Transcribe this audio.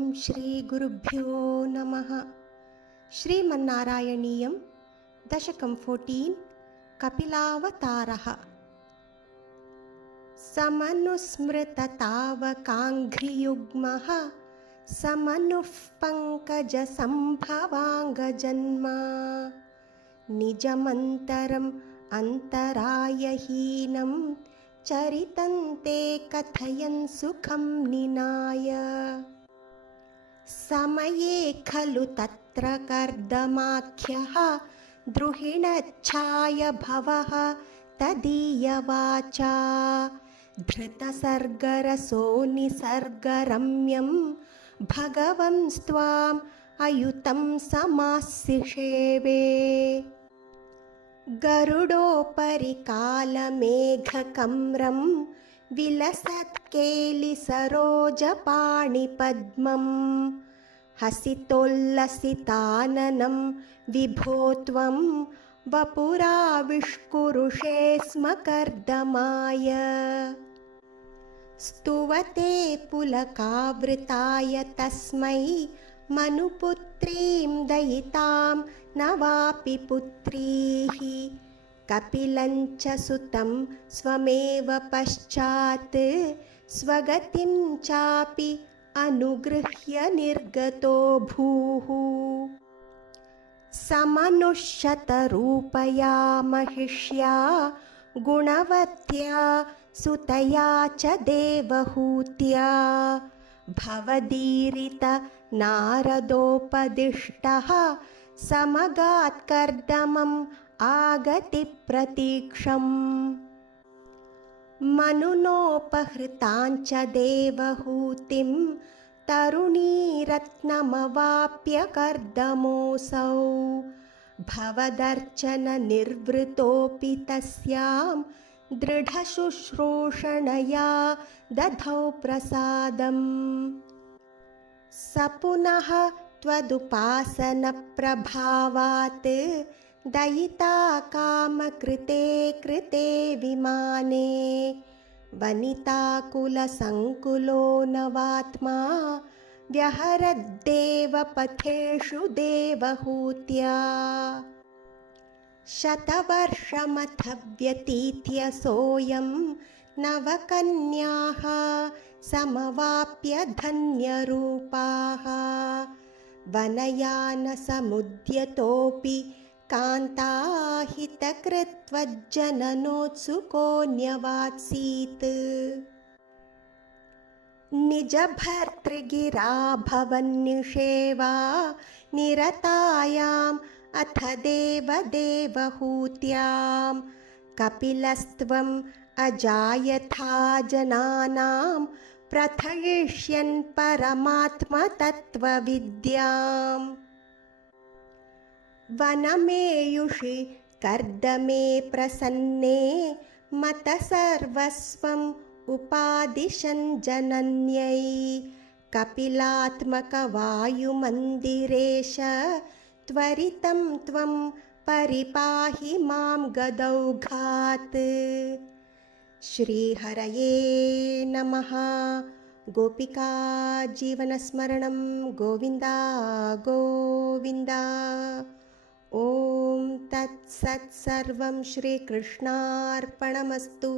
श्रीगुरुभ्यो नमः। श्रीमन्नारायणीयं दशकं 14 कपिलावतारः। समनुस्मृततावकाङ्घ्रियुग्मः समनुः पङ्कजसम्भवाङ्गजन्मा निजमन्तरम् अन्तरायहीनं चरितं ते कथयन् सुखं निनाय। समये खलु तत्र कर्दमाख्यः द्रुहिणच्छाय भवः तदीयवाचा धृतसर्गरसो निसर्गरम्यं भगवंस्त्वाम् अयुतं समासिषेवे। गरुडोपरि कालमेघकम्रं विलसत्केलिसरोजपाणिपद्मं हसितोल्लसिताननं विभो त्वं वपुराविष्कुरुषे स्म कर्दमाय। स्तुवते पुलकावृताय तस्मै मनुपुत्रीं दयितां न वापि पुत्रीः कपिलं च सुतं स्वमेव पश्चात् स्वगतिं चापि अनुगृह्य निर्गतो भूः। समनुष्यतरूपया महिष्या गुणवत्या सुतया च देवहूत्या भवदीरित नारदोपदिष्टः समगात्कर्दमम् आगतिप्रतीक्षम्। मनुनोपहृताञ्च देवहूतिं तरुणीरत्नमवाप्य कर्दमोऽसौ भवदर्चननिर्वृतोऽपि तस्यां दृढशुश्रूषणया दधौ प्रसादम्। स पुनः त्वदुपासनप्रभावात् दयिता कामकृते कृते विमाने वनिताकुलसङ्कुलो नवात्मा व्यहरद्देवपथेषु देवहूत्या। शतवर्षमथ व्यतीत्य सोऽयं नवकन्याः समवाप्य धन्यरूपाः वनयानसमुद्यतोऽपि कान्ताहितकृत्वज्जननोत्सुकोऽन्यवात्सीत्। निजभर्तृगिरा भवन्निषेवा निरतायाम् अथ देवदेवहूत्यां कपिलस्त्वम् अजायथा जनानां प्रथयिष्यन् परमात्मतत्त्वविद्याम्। वनमेयुषि कर्दमे प्रसन्ने मतसर्वस्वम् उपादिशन् जनन्यै कपिलात्मकवायुमन्दिरेश त्वरितं त्वं परिपाहि मां गदौघात्। श्रीहरये नमः। गोपिका जीवनस्मरणं गोविन्दा गोविन्दा। ॐ तत्सत् सर्वं श्रीकृष्णार्पणमस्तु।